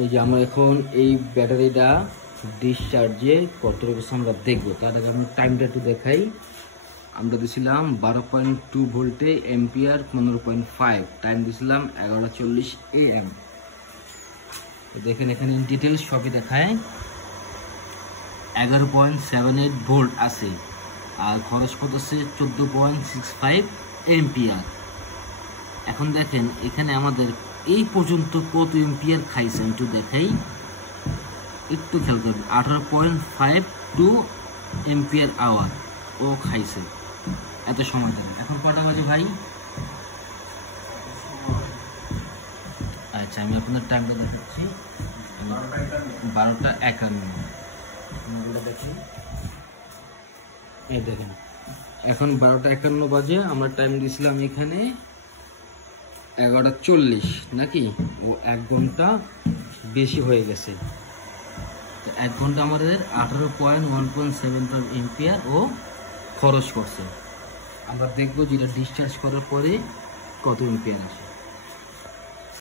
এই যে আমরা এখন এই ব্যাটারিটা ডিসচার্জে কত রয়েছে আমরা দেখবো। তার আগে আমি টাইমটা একটু দেখাই। আমরা দিয়েছিলাম 12.2 ভোল্টে এম্পিয়ার 15.5, টাইম দিয়েছিলাম 11:40 AM। দেখেন এখানে ডিটেলস সবই দেখায় 11.78 ভোল্ট আছে, আর খরচ করতেছে 14.65 এম্পিয়ার। এখন দেখেন এখানে আমাদের এই পর্যন্ত কত এম্পিয়ার খাইছে একটু দেখাই, একটু খেয়াল করবেন। 18.52 এম্পিয়ার আওয়ার ও খাইছে এত সময় ধরে। এখন কটা বাজে ভাই? আচ্ছা আমি আপনাদের টাইমটা দেখাচ্ছি, 12:51 দেখি। এই দেখেন এখন 12:51 বাজে, আমরা টাইম দিয়েছিলাম এখানে 11:40 নাকি, ও 1 ঘন্টা বেশি হয়ে গেছে। 1 ঘন্টা আমাদের 18.1.75 এম্পিয়ার ও খরচ করছে। আমরা দেখবো যেটা ডিসচার্জ করার পরে কত এম্পিয়ার আসে।